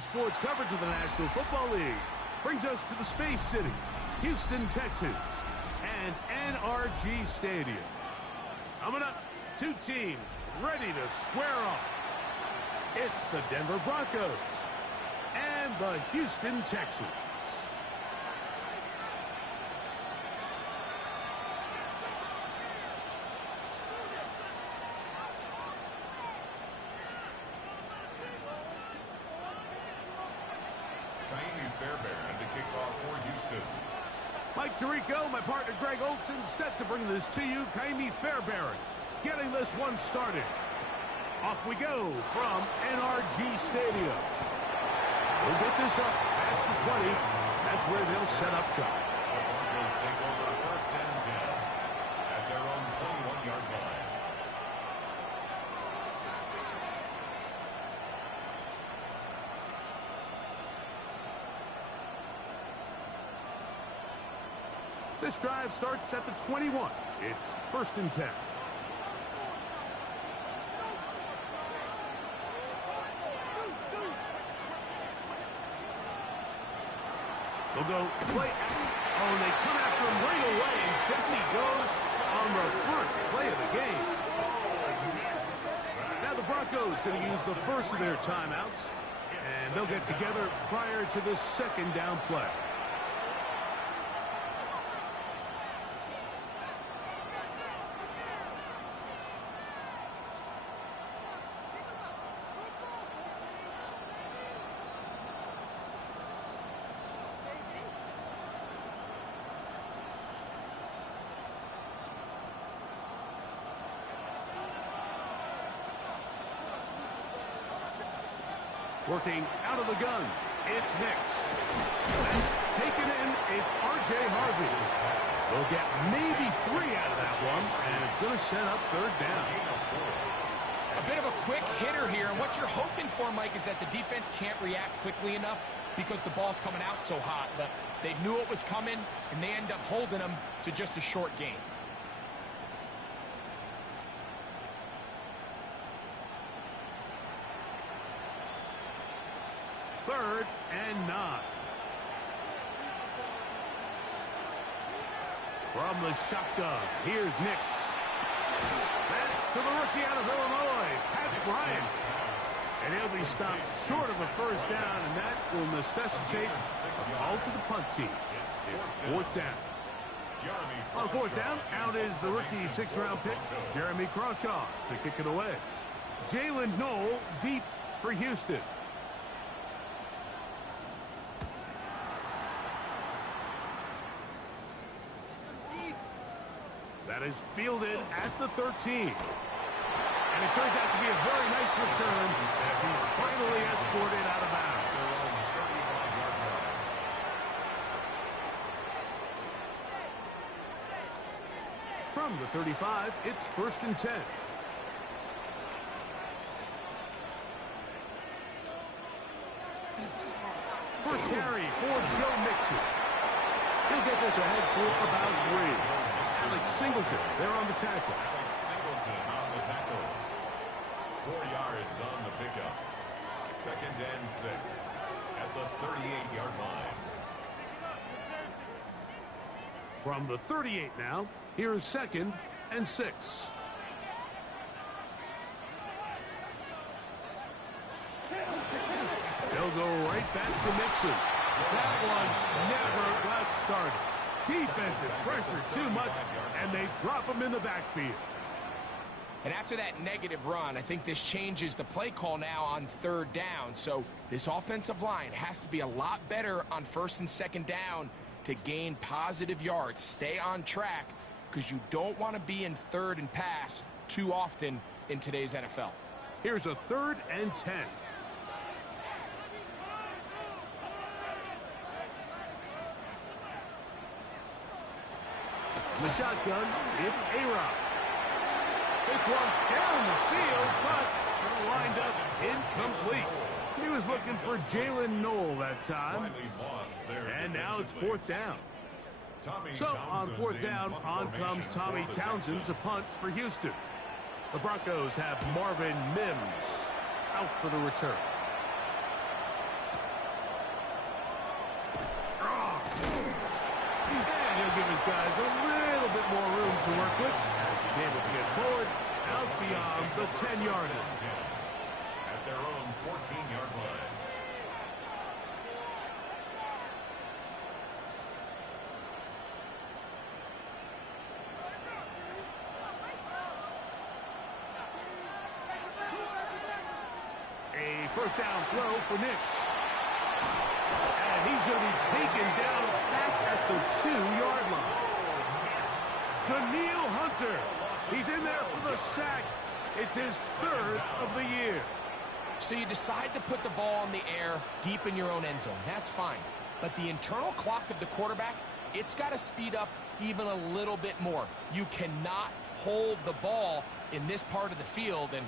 Sports coverage of the National Football League brings us to the Space City, Houston, Texas, and NRG Stadium. Coming up, two teams ready to square off. It's the Denver Broncos and the Houston Texans. Fairbairn to kick off for Houston. Mike Tirico, my partner Greg Olson, set to bring this to you. Ka'imi Fairbairn getting this one started. Off we go from NRG Stadium. We'll get this up past the 20. That's where they'll set up shop. The Broncos take over first and 10 at their own 21-yard line. This drive starts at the 21. It's first and 10. They'll go play action. Oh, and they come after him right away, and down he goes on the first play of the game. Now the Broncos going to use the first of their timeouts, and they'll get together prior to the second down play. Working out of the gun, it's Nix. Taken in, it's R.J. Harvey. They'll get maybe 3 out of that one, and it's going to set up third down. A bit of a quick hitter here, and what you're hoping for, Mike, is that the defense can't react quickly enough because the ball's coming out so hot. But they knew it was coming, and they end up holding them to just a short gain. Third and 9. From the shotgun, here's Nix. That's to the rookie out of Illinois, Pat Bryant. And he'll be stopped short of a first down, and that will necessitate a call to the punt team. It's fourth down. On fourth down, out is the rookie 6th-round pick, Jeremy Crawshaw, to kick it away. Jalen Knoll deep for Houston. That is fielded at the 13. And it turns out to be a very nice return as he's finally escorted out of bounds. From the 35, it's first and 10. First carry for Joe Mixon. He'll get this ahead for about 3. Alex Singleton, they're on the tackle. Alex Singleton on the tackle. 4 yards on the pickup. Second and 6 at the 38-yard line. From the 38 now, here's second and 6. They'll go right back to Mixon. That one never got started. Defensive pressure too much, and they drop him in the backfield. And after that negative run, I think this changes the play call now on third down. So this offensive line has to be a lot better on first and second down to gain positive yards. Stay on track because you don't want to be in third and pass too often in today's NFL. Here's a third and 10. The shotgun, it's A-Rod. This one down the field, but lined up incomplete. He was looking for Jalen Knoll that time. And now it's fourth down. So on fourth down, on comes Tommy Townsend to punt for Houston. The Broncos have Marvin Mims out for the return. this guy's a little bit more room to work with as he's able to get forward out beyond the 10-yard line. At their own 14-yard line. A first down throw for Nix. And he's going to be taken down back at the 2-yard line. Danielle Hunter. He's in there for the sack. It's his 3rd of the year. So you decide to put the ball in the air deep in your own end zone. That's fine. But the internal clock of the quarterback, it's got to speed up even a little bit more. You cannot hold the ball in this part of the field. And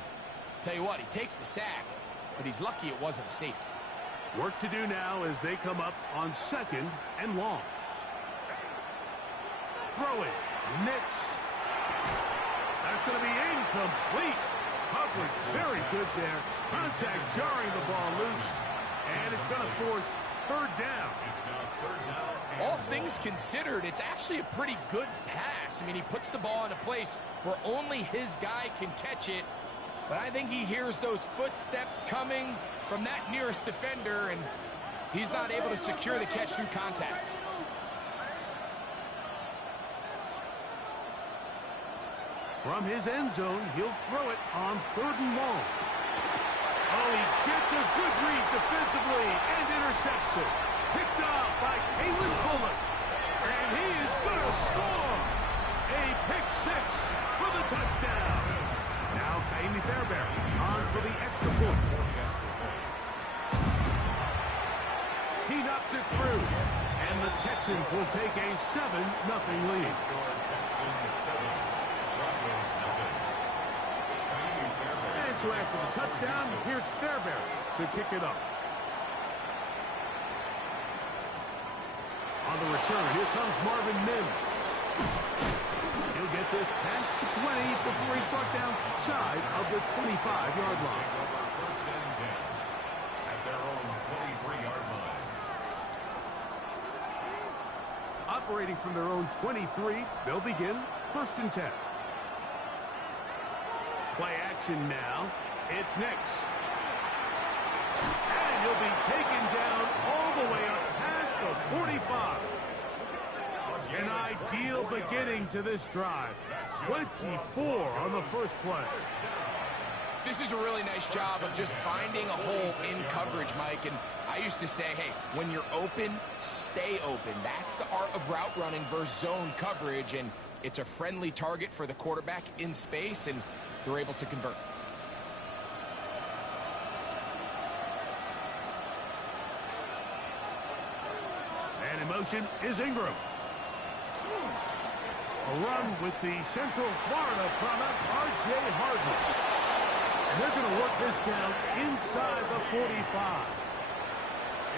tell you what, he takes the sack, but he's lucky it wasn't a safety. Work to do now as they come up on 2nd and long. Throw it. Nix. That's going to be incomplete. Coverage very good there. Contact jarring the ball loose. And it's going to force 3rd down. It's now 3rd down. All things considered, it's actually a pretty good pass. I mean, he puts the ball in a place where only his guy can catch it. But I think he hears those footsteps coming from that nearest defender, and he's not able to secure the catch through contact. From his end zone, he'll throw it on 3rd and long. Oh, he gets a good read defensively and intercepts it. Picked up by Kalen Bullock. And he is going to score. A pick 6 for the touchdown. Now Kaimi Fairbairn on for the extra point. He knocks it through. And the Texans will take a 7-0 lead. And so after the touchdown, here's Fairbairn to kick it up. On the return, here comes Marvin Mims. He'll get this past the 20 before he's brought down shy of the 25-yard line. First and 10 at their own 23-yard line. Operating from their own 23, they'll begin 1st and 10. Play action now. It's Nix. And he'll be taken down all the way up past the 45. An ideal beginning to this drive. 24 on the first play. This is a really nice job of just finding a hole in coverage, Mike. And I used to say, hey, when you're open, stay open. That's the art of route running versus zone coverage. And it's a friendly target for the quarterback in space, and they're able to convert. And in motion is Ingram. A run with the Central Florida product, R.J. Harvey. And they're going to work this down inside the 45.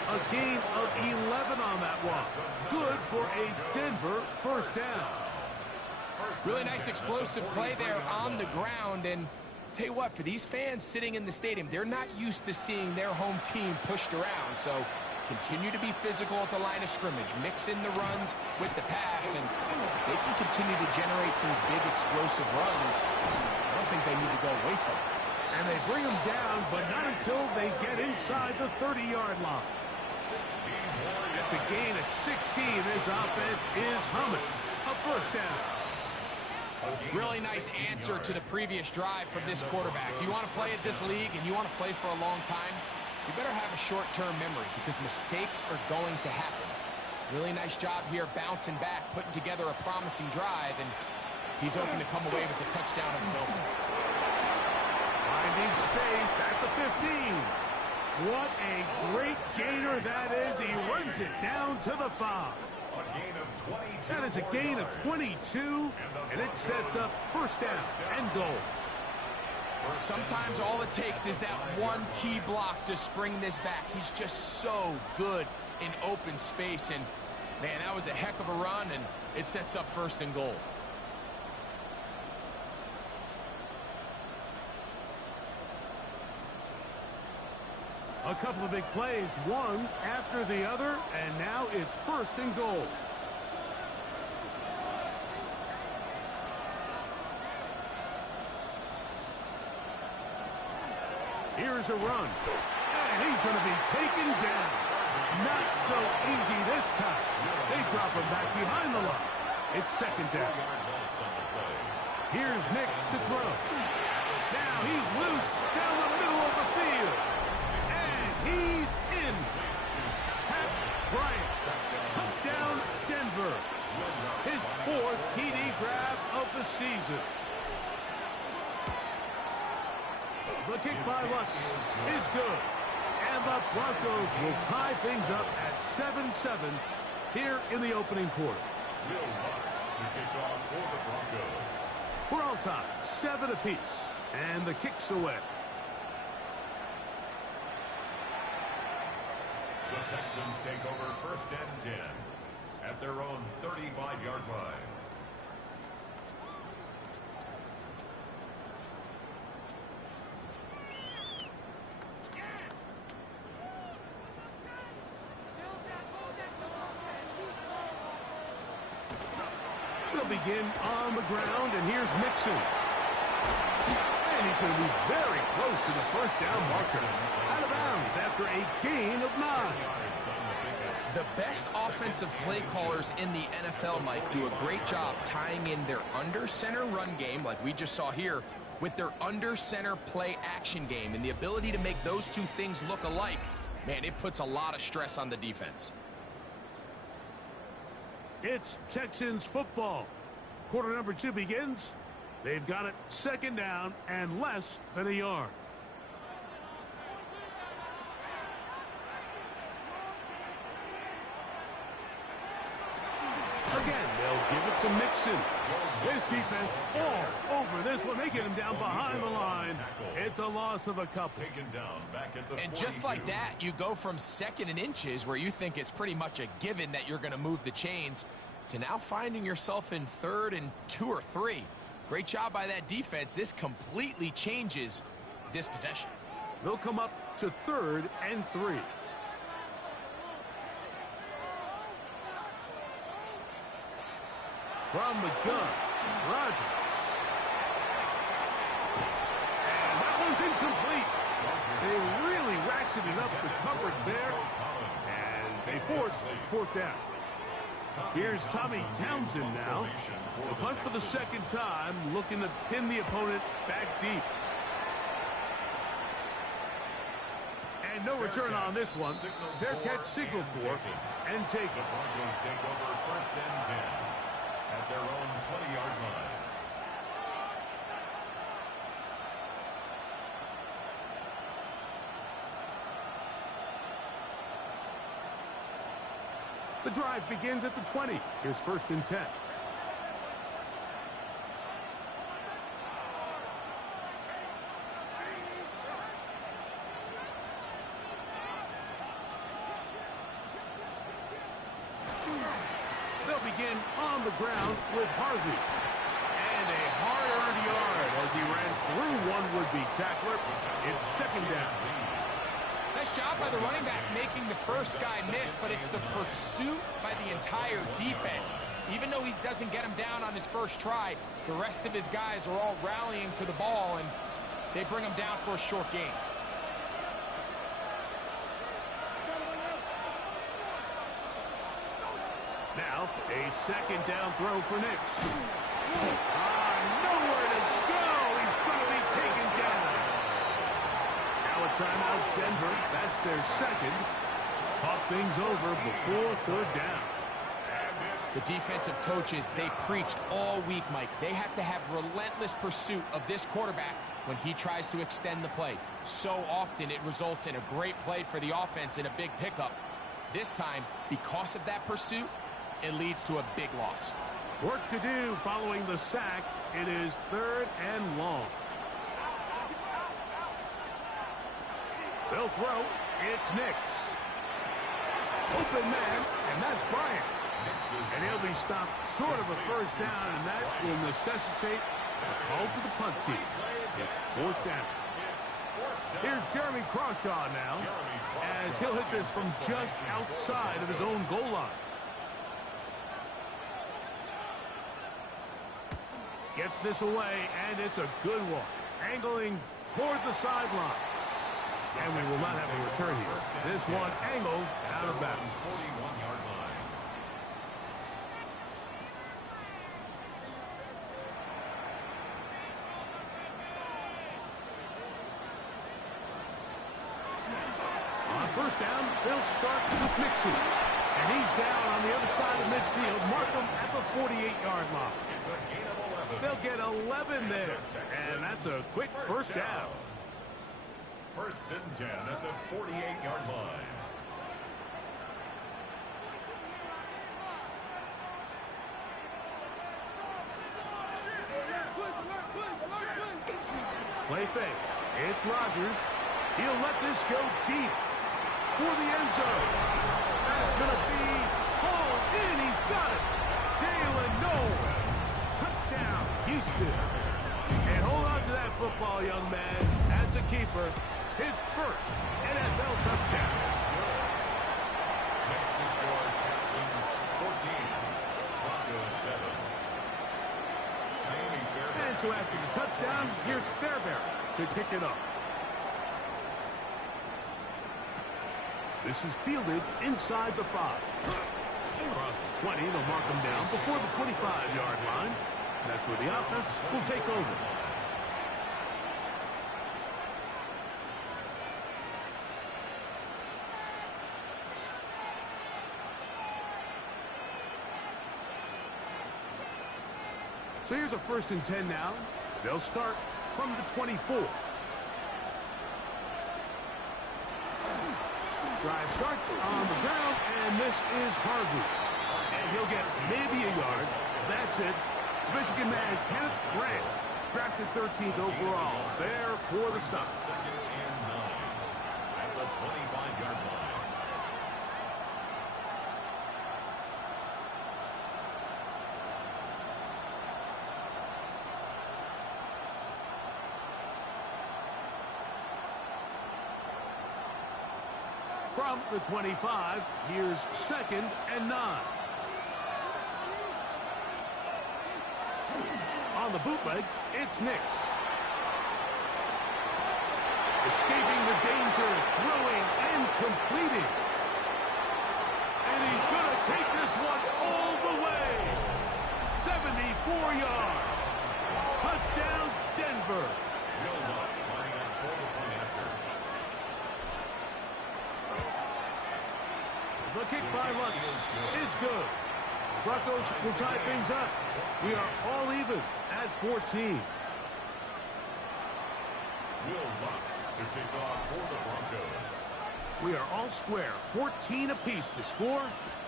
A gain of 11 on that one. Good for a Denver first down. Really nice explosive play there on the ground. And tell you what, for these fans sitting in the stadium, they're not used to seeing their home team pushed around. So continue to be physical at the line of scrimmage. Mix in the runs with the pass, and they can continue to generate these big explosive runs. I don't think they need to go away from it. And they bring them down, but not until they get inside the 30-yard line. That's a gain of 16. This offense is humming. A first down. Really nice answer to the previous drive from this quarterback. You want to play at this league and you want to play for a long time, you better have a short-term memory because mistakes are going to happen. Really nice job here bouncing back, putting together a promising drive, and he's open to come away with the touchdown of his own. Finding space at the 15. What a great gainer that is. He runs it down to the 5. That is a gain of 22, and it sets up first down and goal. Sometimes all it takes is that one key block to spring this back. He's just so good in open space, and man, that was a heck of a run, and it sets up first and goal. A couple of big plays, one after the other, and now it's first and goal. Here's a run. And he's going to be taken down. Not so easy this time. They drop him back behind the line. It's second down. Here's Nix to throw. Now he's loose down the middle of the field. And he's in. Pat Bryant. Touchdown, Denver. His fourth TD grab of the season. The kick by Lutz is good. And the Broncos will tie things up at 7-7 here in the opening quarter. Will Lutz to kick off for the Broncos. We're all tied, 7 apiece. And the kick's away. The Texans take over first and 10 at their own 35-yard line. They'll begin on the ground, and here's Mixon. And he's going to be very close to the first down marker. Out of bounds after a gain of 9. The best offensive play callers in the NFL, Mike, do a great job tying in their under-center run game, like we just saw here, with their under-center play action game. And the ability to make those two things look alike, man, it puts a lot of stress on the defense. It's Texans football. Quarter number 2 begins. They've got it second down and less than a yard. Again, they'll give it to Mixon. This defense all over this one. They get him down behind the line. It's a loss of a couple. Taken down back at the And 42. just like that, you go from second and inches, where you think it's pretty much a given that you're going to move the chains, to now finding yourself in 3rd and 2 or 3. Great job by that defense. This completely changes this possession. They'll come up to 3rd and 3. From the gun, Rodgers. And that one's incomplete. They really ratcheted up the coverage there. And they force 4th down. Here's Tommy Townsend now. The punt for the second time, looking to pin the opponent back deep. And no return on this one. Fair catch signal for and take The it. Broncos take over first and 10 at their own 20-yard line. The drive begins at the 20. Here's 1st and 10. They'll begin on the ground with Harvey. And a hard-earned yard as he ran through one would-be tackler. It's second down. Nice job by the running back making the first guy miss, but it's the pursuit by the entire defense. Even though he doesn't get him down on his first try, the rest of his guys are all rallying to the ball, and they bring him down for a short gain. Now, a second down throw for Nix. Nowhere to go. He's going to be taken down. Now a timeout, Denver. That's their second. Talk things over before 3rd down. The defensive coaches, they preached all week, Mike. They have to have relentless pursuit of this quarterback when he tries to extend the play. So often it results in a great play for the offense and a big pickup. This time, because of that pursuit, it leads to a big loss. Work to do following the sack. It is 3rd and long. They'll throw. It's Nix. Open man, and that's Bryant. And he'll be stopped short of a first down, and that will necessitate a call to the punt team. It's 4th down. Here's Jeremy Crawshaw now, as he'll hit this from just outside of his own goal line. Gets this away, and it's a good one. Angling toward the sideline. And we will not have a return here. This one angled out of bounds. 41-yard line. On first down, they'll start with Mixon. And he's down on the other side of midfield. Mark him at the 48-yard line. It's a gain of 11. They'll get 11 there. And that's a quick first down. First and 10 at the 48-yard line. Play fake. It's Rodgers. He'll let this go deep for the end zone. That's going to be hauled in. He's got it. Jalen Noel. Touchdown, Houston. And hold on to that football, young man. That's a keeper. His first NFL touchdown. Next to score, Texans 14, Broncos 7. And so after the touchdown, here's Fairbairn to kick it off. This is fielded inside the 5. Across the 20, they'll mark him down before the 25-yard line. That's where the offense will take over. So here's a first and 10 now. They'll start from the 24. Drive starts on the ground, and this is Harvey. And he'll get maybe a yard. That's it. Michigan man Kenneth Grant, drafted 13th overall. There for the stop. Second and 9 at the 25-yard line. From the 25, here's second and 9. On the bootleg, it's Nix. Escaping the danger, throwing and completing. And he's going to take this one all the way. 74 yards. Touchdown, Denver. Will Lutz lining up for the point after. The kick by Lutz is good. Broncos will tie things up. We are all even at 14. Will Lutz to kick off for the Broncos. We are all square. 14 apiece the score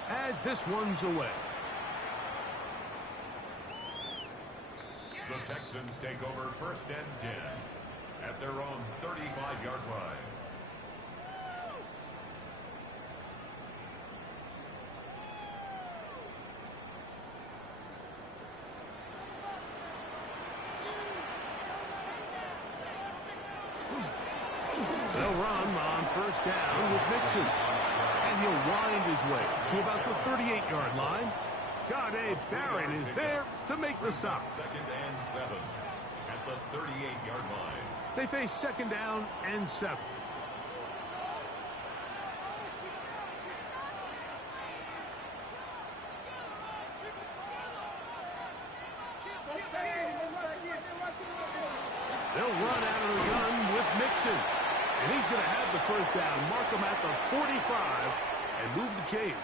as this one's away. The Texans take over first and 10 at their own 35-yard line. They'll run on first down with Mixon. And he'll wind his way to about the 38-yard line. Jahdae Barrett is there to make the stop. Second and 7 at the 38-yard line. They face second down and 7. They'll run out of the gun with Mixon. And he's going to have the first down. Mark him at the 45 and move the chains.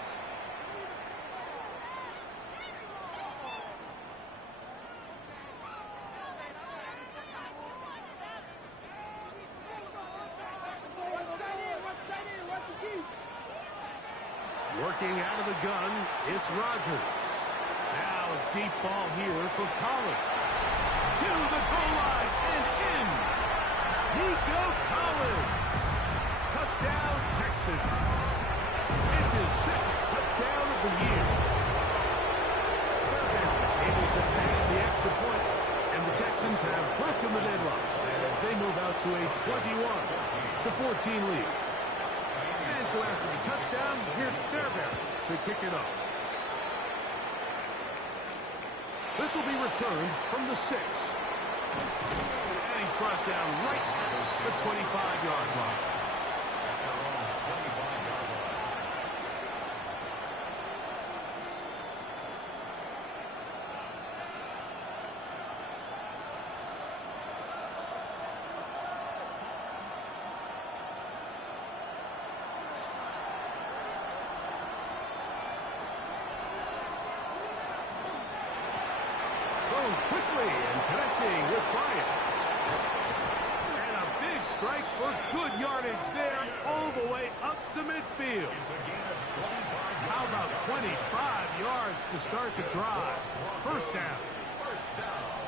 Working out of the gun, it's Rodgers. Now a deep ball here for Collins. To the goal line and in. Nico Collins. Touchdown, Texans. It's his second touchdown of the year. Able to pay the extra point, and the Texans have broken the deadlock as they move out to a 21-14 lead. And so after the touchdown, here's Fairbairn to kick it off. This will be returned from the 6. And he's brought down right at the 25-yard line. zone quickly and connecting with Bryant. And a big strike for good yardage there all the way up to midfield. How about 25 yards to start the drive? First down.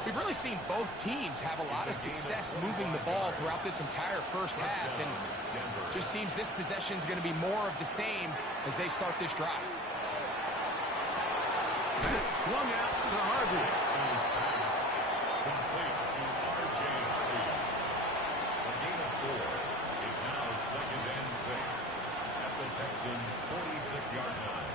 We've really seen both teams have a lot of success moving the ball throughout this entire first half, and just seems this possession is going to be more of the same as they start this drive. And swung out to Harvey. Complete to R.J. Harvey. A gain of 4. It's now 2nd and 6 at the Texans' 46-yard line.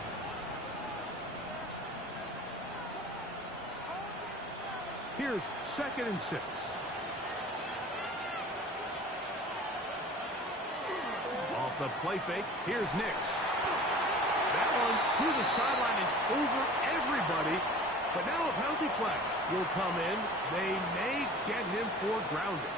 Here's 2nd and 6. Off the play fake, here's Nix. That one to the sideline is over everybody, but now a penalty flag will come in. They may get him for grounding.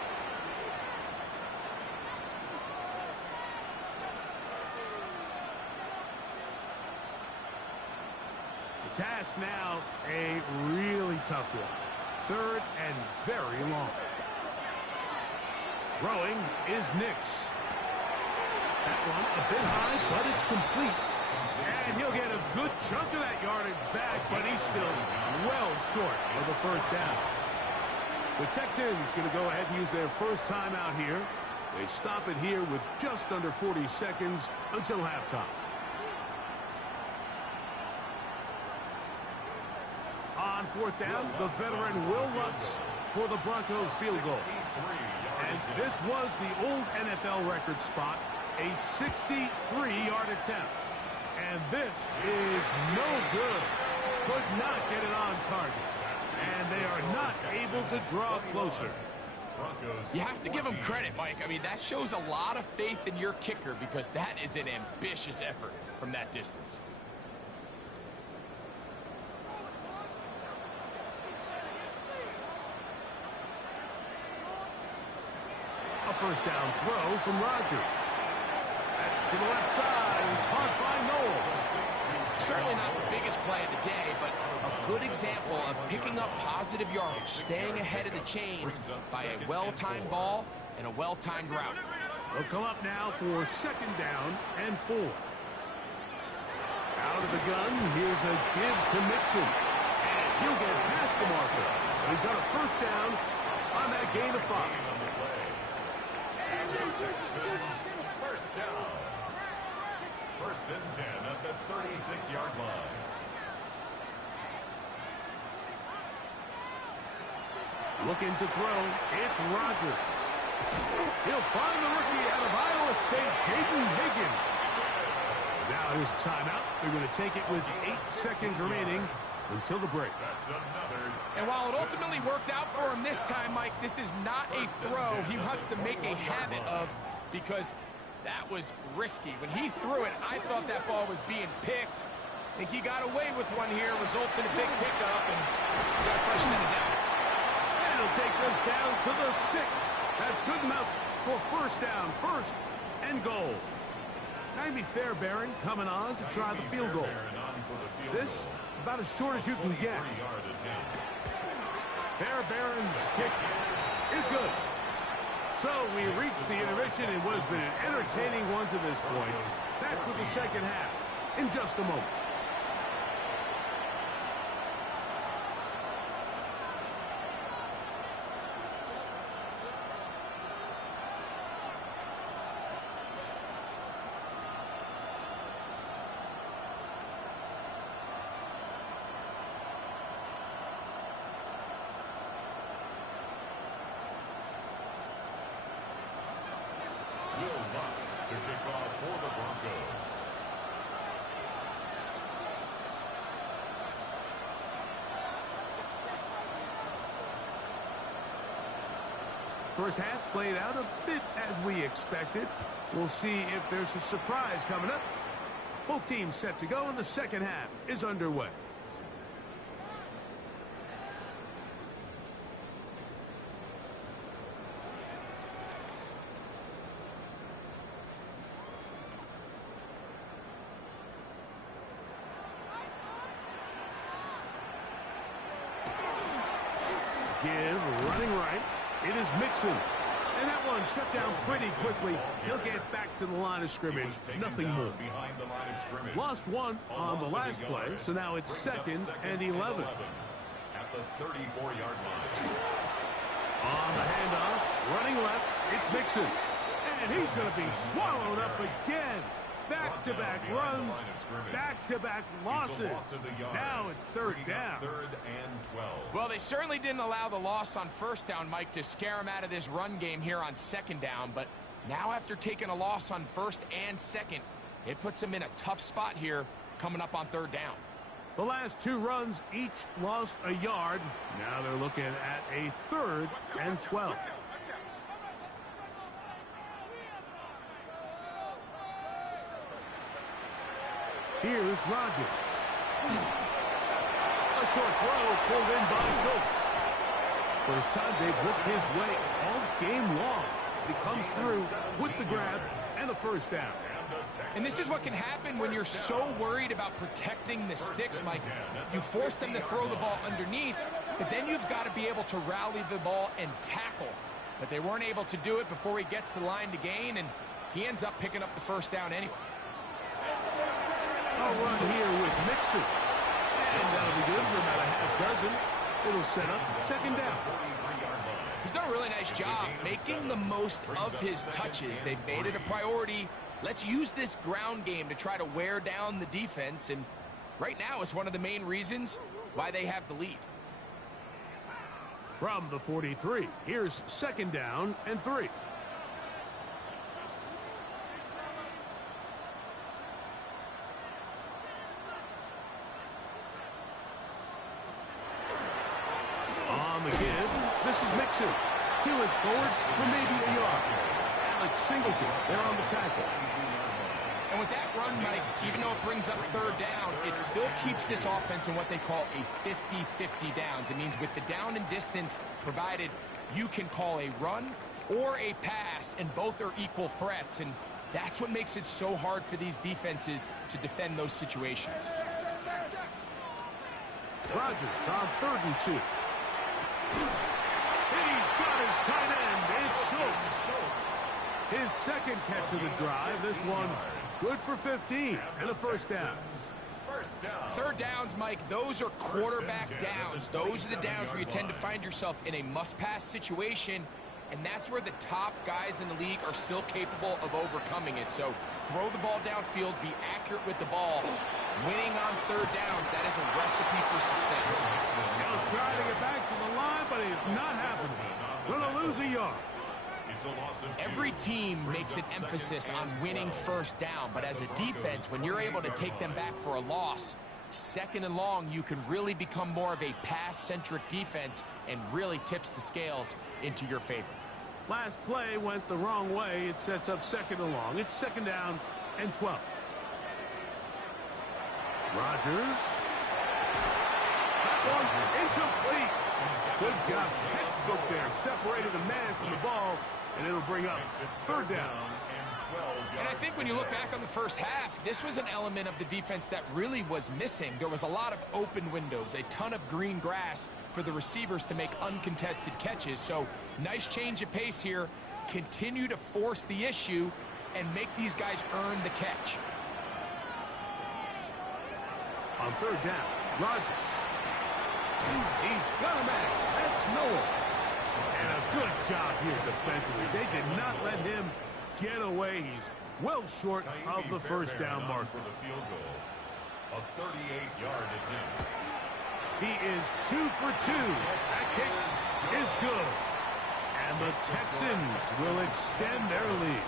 The task now, a really tough one. 3rd and very long. Throwing is Nix. That one a bit high, but it's complete. And he'll get a good chunk of that yardage back, but he's still well short of the first down. The Texans going to go ahead and use their first timeout here. They stop it here with just under 40 seconds until halftime. On 4th down, the veteran Will Lutz for the Broncos field goal. And this was the old NFL record spot, a 63-yard attempt. And this is no good. Could not get it on target. And they are not able to draw closer. You have to give them credit, Mike. I mean, that shows a lot of faith in your kicker because that is an ambitious effort from that distance. A first down throw from Rodgers. That's to the left side, caught by Noel. Certainly not the biggest play of the day, but a good example of picking up positive yardage, staying ahead of the chains by a well-timed ball and a well-timed route. They'll come up now for 2nd down and 4. Out of the gun, here's a give to Mixon. And he'll get past the marker. He's got a first down on that gain of 5. Texans, first down. 1st and 10 at the 36-yard line. Looking to throw, it's Rodgers. He'll find the rookie out of Iowa State, Jaden Higgins. Now his timeout. They're going to take it with 8 seconds remaining until the break. And while it ultimately worked out for him this time, Mike, this is not a throw he wants to make a habit of because that was risky. When he threw it, I thought that ball was being picked. I think he got away with one here, results in a big pickup, and got a first set of downs. And he'll take this down to the 6. That's good enough for first down, 1st and goal. Maybe Fairbairn coming on to try the field goal. This about as short as you can get. Fairbairn's kick is good. So we reached the intermission in what has been an entertaining one to this point. Back with the second half in just a moment. Will Lutz to kick off for the Broncos. First half played out a bit as we expected. We'll see if there's a surprise coming up. Both teams set to go, and the second half is underway. give, running right. It is Mixon. And that one shut down pretty quickly. He'll get back to the line of scrimmage. Nothing more. Behind the line of scrimmage. Lost one on the last play, so now it's second and 11. At the 34-yard line. On the handoff, running left, it's Mixon. And he's going to be swallowed up again. Back-to-back runs, back-to-back losses. Now it's third down. Third and 12. Well, they certainly didn't allow the loss on first down, Mike, to scare him out of this run game here on second down. But now after taking a loss on first and second, it puts him in a tough spot here coming up on third down. The last two runs each lost a yard. Now they're looking at a third and 12. Here's Rodgers. A short throw pulled in by Schultz. First time they've looked his way all game long. He comes through with the grab and the first down. And this is what can happen when you're so worried about protecting the sticks, Mike. You force them to throw the ball underneath, but then you've got to be able to rally the ball and tackle. But they weren't able to do it before he gets to the line to gain, and he ends up picking up the first down anyway. A run here with Mixon. And that'll be good for about a half dozen. It'll set up second down. He's done a really nice job making the most of his touches. They've made it a priority. Let's use this ground game to try to wear down the defense. And right now it's one of the main reasons why they have the lead. From the 43, here's second down and 3. On the give, this is Mixon. He went forward for maybe a yard. Alex Singleton, they're on the tackle. And with that run, Mike, even though it brings up third down, it still keeps this offense in what they call a 50-50 downs. It means with the down and distance provided, you can call a run or a pass, and both are equal threats. And that's what makes it so hard for these defenses to defend those situations. Rodgers on third and 2. He's got his tight end. It's Schultz. His second catch of the drive. This one good for 15 and a first down. Third downs, Mike, those are quarterback downs. Those are the downs where you tend to find yourself in a must-pass situation, and that's where the top guys in the league are still capable of overcoming it. So throw the ball downfield, be accurate with the ball. Winning on third downs, that is a recipe for success. He'll try to get back to the line, but it's not happening. Going to lose a yard. Every team makes an emphasis on winning first down, but as a defense, when you're able to take them back for a loss, second and long, you can really become more of a pass-centric defense and really tips the scales into your favor. Last play went the wrong way. It sets up second and long. It's second down and 12. Rodgers. That one incomplete. Good job. Textbook there. Separated the man from the ball, and it'll bring up third down. And I think when you look back on the first half, this was an element of the defense that really was missing. There was a lot of open windows, a ton of green grass for the receivers to make uncontested catches. So nice change of pace here. Continue to force the issue and make these guys earn the catch. On third down, Rodgers. He's got a man. That's Noah. And a good job here defensively. They did not let him get away. He's well short of the first down marker. For the field goal, a 38-yard attempt. He is 2 for 2. That kick is good. And the Texans will extend their lead.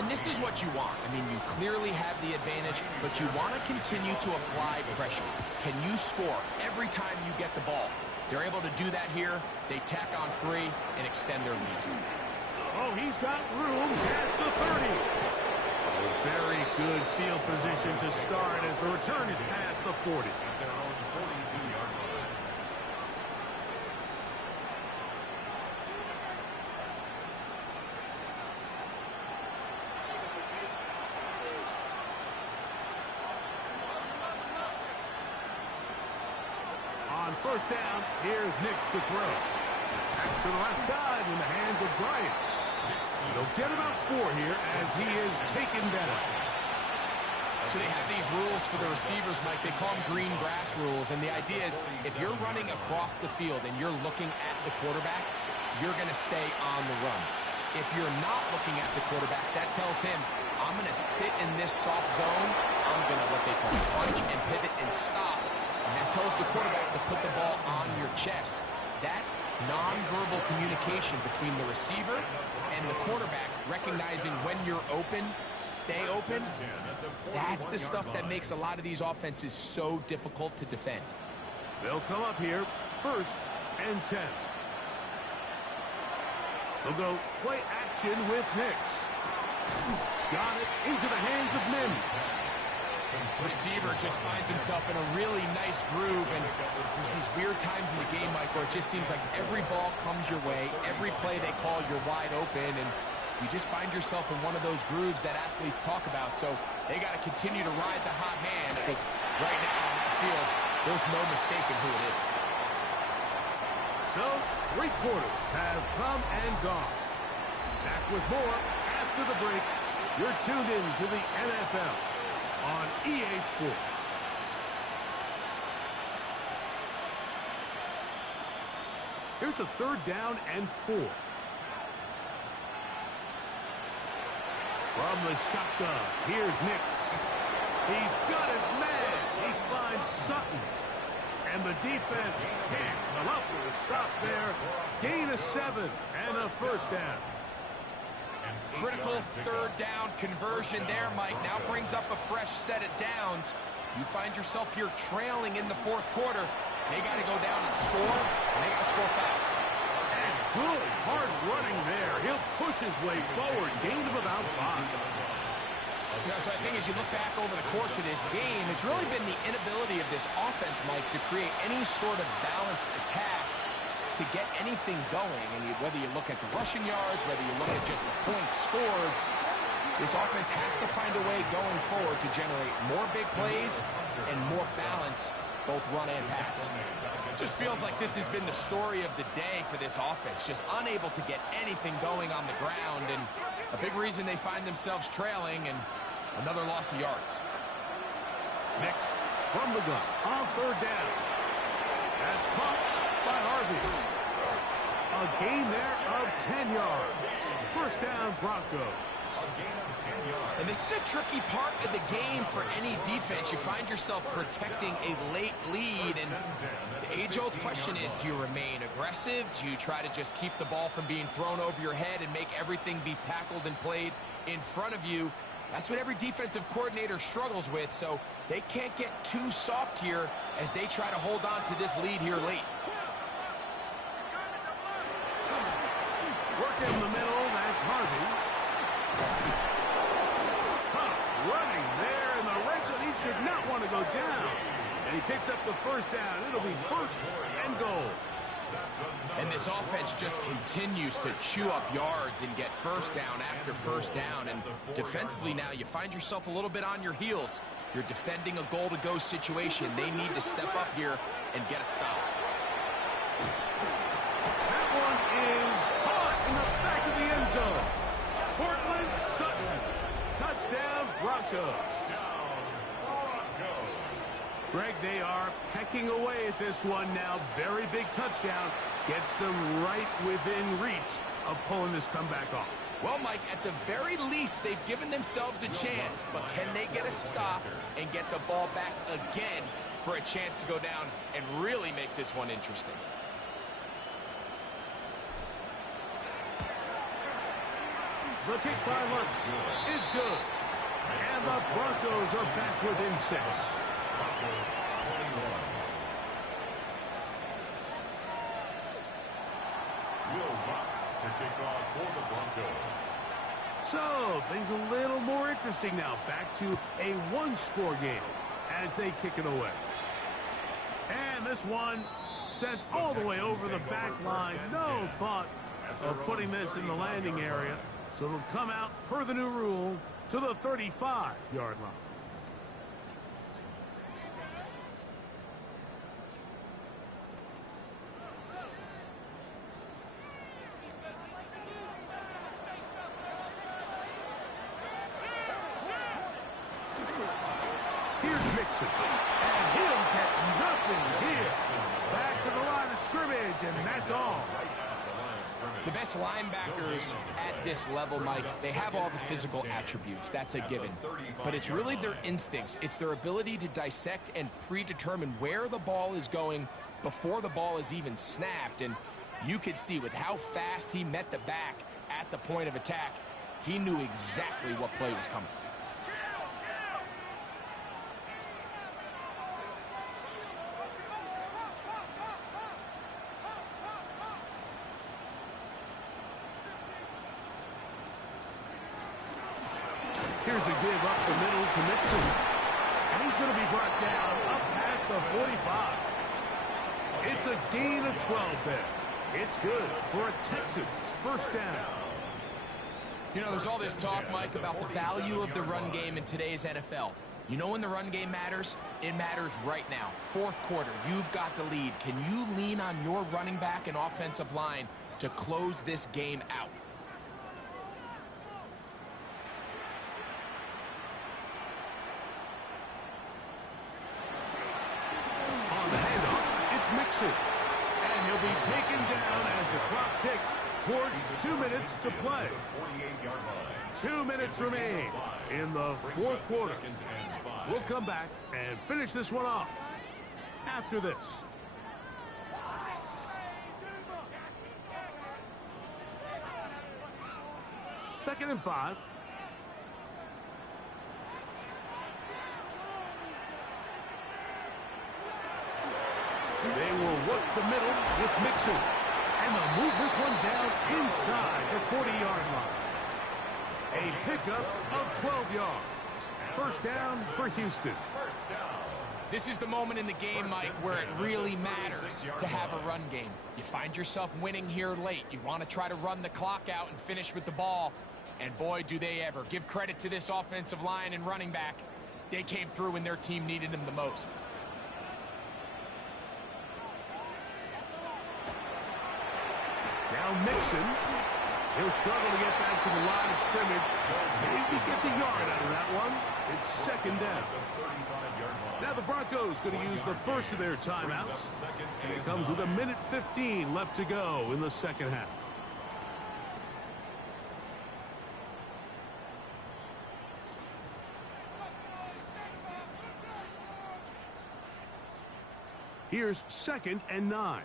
And this is what you want. I mean, you clearly have the advantage, but you want to continue to apply pressure. Can you score every time you get the ball? They're able to do that here. They tack on 3 and extend their lead. Oh, he's got room past the 30. A very good field position to start as the return is past the 40. At their own 42-yard line. On force down. Here's Nix to throw. Back to the left side in the hands of Bryant. They'll get about 4 here as he is taken down. So they have these rules for the receivers, Mike. They call them green grass rules. And the idea is if you're running across the field and you're looking at the quarterback, you're going to stay on the run. If you're not looking at the quarterback, that tells him, I'm going to sit in this soft zone. I'm going to what they call punch and pivot and stop. And that tells the quarterback to put the ball on your chest. That nonverbal communication between the receiver and the quarterback, recognizing when you're open, stay open, that's the stuff that makes a lot of these offenses so difficult to defend. They'll come up here, 1st and 10. They'll go play action with Nix. Got it into the hands of Mims. Receiver just finds himself in a really nice groove, and there's these weird times in the game, Mike, where it just seems like every ball comes your way, every play they call, you're wide open, and you just find yourself in one of those grooves that athletes talk about. So they got to continue to ride the hot hand, because right now on that field, there's no mistaking who it is. So 3 quarters have come and gone. Back with more after the break. You're tuned in to the NFL on EA Sports. Here's a 3rd down and 4. From the shotgun, here's Nix. He's got his man. He finds Sutton. And the defense can't come up with the stops there. Gain of 7 and a 1st down. Critical 3rd down conversion there, Mike. Now brings up a fresh set of downs. You find yourself here trailing in the 4th quarter. They got to go down and score, and they got to score fast. And good hard running there. He'll push his way forward. Gain of about 5. You know, so I think as you look back over the course of this game, it's really been the inability of this offense, Mike, to create any sort of balanced attack to get anything going. And whether you look at the rushing yards, whether you look at just the points scored, this offense has to find a way going forward to generate more big plays and more balance, both run and pass. It just feels like this has been the story of the day for this offense, just unable to get anything going on the ground, and a big reason they find themselves trailing, and another loss of yards. Nix from the gun on 3rd down. That's caught by Harvey. A gain there of 10 yards. 1st down, Broncos. And this is a tricky part of the game for any defense. You find yourself protecting a late lead, and the age-old question is, do you remain aggressive? Do you try to just keep the ball from being thrown over your head and make everything be tackled and played in front of you? That's what every defensive coordinator struggles with, so they can't get too soft here as they try to hold on to this lead here late. Work in the middle, that's Harvey. Tough running there, and the red zone. He did not want to go down. And he picks up the 1st down. It'll be 1st and goal. And this offense just continues to chew up yards and get 1st down after 1st down. And defensively now, you find yourself a little bit on your heels. You're defending a goal-to-go situation. They need to step up here and get a stop. That one is caught in the back of the end zone. Cortland Sutton. Touchdown, Broncos. Greg, they are pecking away at this one now. Very big touchdown. Gets them right within reach of pulling this comeback off. Well, Mike, at the very least, they've given themselves a chance. But can they get a stop and get the ball back again for a chance to go down and really make this one interesting? The kick by Lutz is good. And the Broncos are back within 6. Will Lutz to kick off for the Broncos. So, things a little more interesting now. Back to a 1-score game as they kick it away. And this one sent all the way over the back line. No thought of putting this in the landing area. So it'll come out, per the new rule, to the 35-yard line. that's all. The best linebackers at this level, Mike, they have all the physical attributes. That's a given. But it's really their instincts. It's their ability to dissect and predetermine where the ball is going before the ball is even snapped. And you could see with how fast he met the back at the point of attack, he knew exactly what play was coming. Here's a give up the middle to Mixon. And he's going to be brought down up past the 45. It's a gain of 12 there. It's good for a Texas first down. You know, there's all this talk, Mike, about the value of the run game in today's NFL. You know when the run game matters? It matters right now. Fourth quarter, you've got the lead. Can you lean on your running back and offensive line to close this game out? Mixon. And he'll be taken down as the clock ticks towards 2 minutes to play. 2 minutes remain in the fourth quarter. We'll come back and finish this one off after this. Second and 5. They will work the middle with Mixon. And they'll move this one down inside the 40-yard line. A pickup of 12 yards. First down for Houston. This is the moment in the game, Mike, where it really matters to have a run game. You find yourself winning here late. You want to try to run the clock out and finish with the ball. And boy, do they ever. Give credit to this offensive line and running back. They came through when their team needed them the most. Now Mixon, he'll struggle to get back to the line of scrimmage. Maybe gets a yard out of that one. It's second down. Now the Broncos going to use the first of their timeouts. And it comes with 1:15 left to go in the second half. Here's 2nd and 9.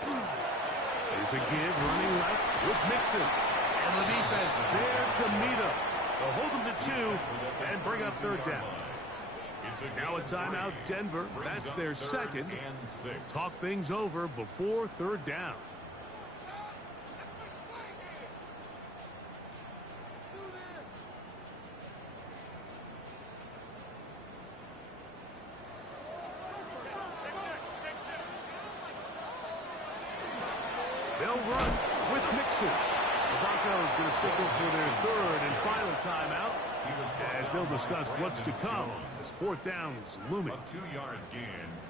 There's a give running left with Mixon. And the defense there to meet him. They'll hold him to 2 and bring up third down. Now a timeout, Denver. That's their second. Talk things over before third down. They'll run with Mixon. The Broncos going to signal for their third and final timeout as they'll discuss what's to come as fourth down's looming.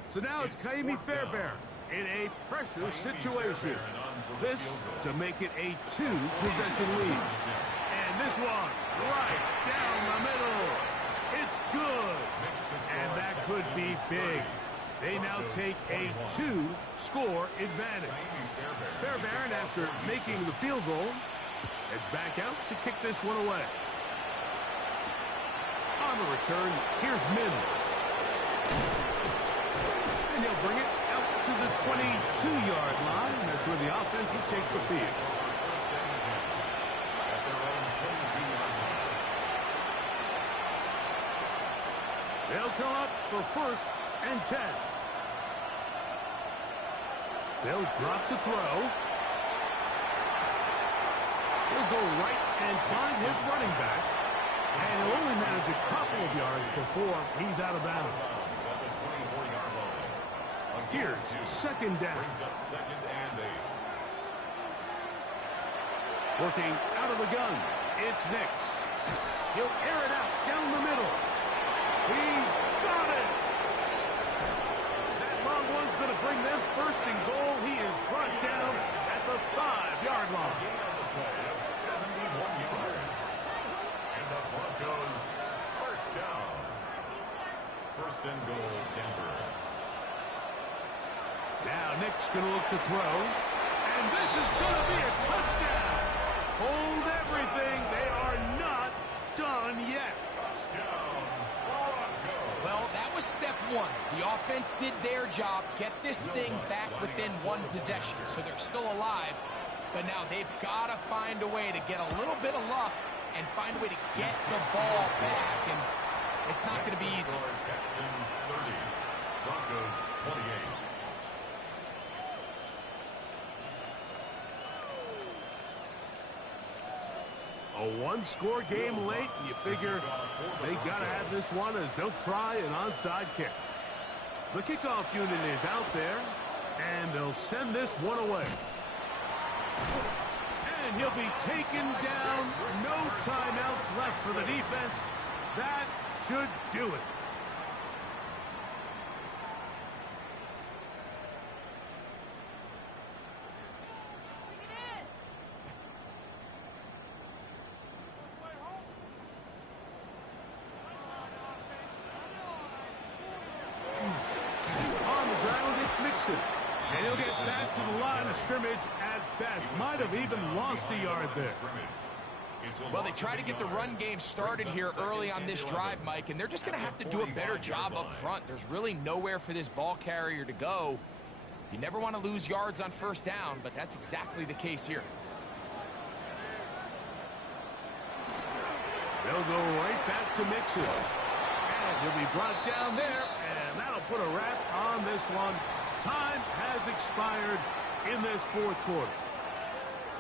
So now it's Ka'imi Fairbairn in a pressure situation. This to make it a 2-possession lead. And this one right down the middle. It's good. And that could be big. They now take a 2-score advantage. Fairbairn, after making the field goal, heads back out to kick this one away. On the return, here's Mims. And he'll bring it out to the 22-yard line. That's where the offense will take the field. They'll come up for 1st and 10. They'll drop to throw. He'll go right and find his running back. And he'll only manage a couple of yards before he's out of bounds. Here's 2nd down. Working out of the gun, it's Nix. He'll air it out down the middle. He's got it. That long one's going to bring them 1st and goal. He is brought down at the 5-yard line. 71 yards. And the Broncos 1st down. 1st and goal, Denver. Now Nick's going to look to throw. And this is going to be a touchdown. Hold everything. They are not done yet. Touchdown, Broncos. Well, that was step one. The offense did their job, get this thing back within one possession, so they're still alive. But now they've got to find a way to get a little bit of luck and find a way to get the ball back, and it's not going to be easy. Texans 30, Broncos 28. A one-score game late, and you figure they got to have this one as they'll try an onside kick. The kickoff unit is out there, and they'll send this one away. And he'll be taken down. No timeouts left for the defense. That should do it. On the ground, it's Mixon. And he'll get back to the line of scrimmage at best. Might have even lost a yard there. Well, they try to get the run game started here early on this drive, Mike, and they're just going to have to do a better job up front. There's really nowhere for this ball carrier to go. You never want to lose yards on first down, but that's exactly the case here. They'll go right back to Mixon. And he'll be brought down there, and that'll put a wrap on this one. Time has expired in this fourth quarter.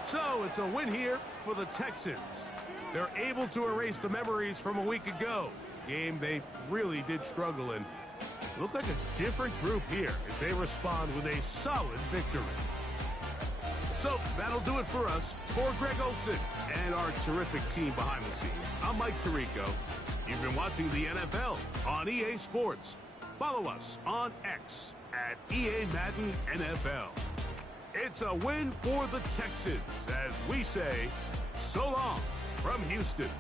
So it's a win here for the Texans. They're able to erase the memories from a week ago. Game they really did struggle in. Look like a different group here as they respond with a solid victory. So that'll do it for us. For Greg Olsen and our terrific team behind the scenes, I'm Mike Tirico. You've been watching the NFL on EA Sports. Follow us on X at EA Madden NFL. It's a win for the Texans as we say so long from Houston.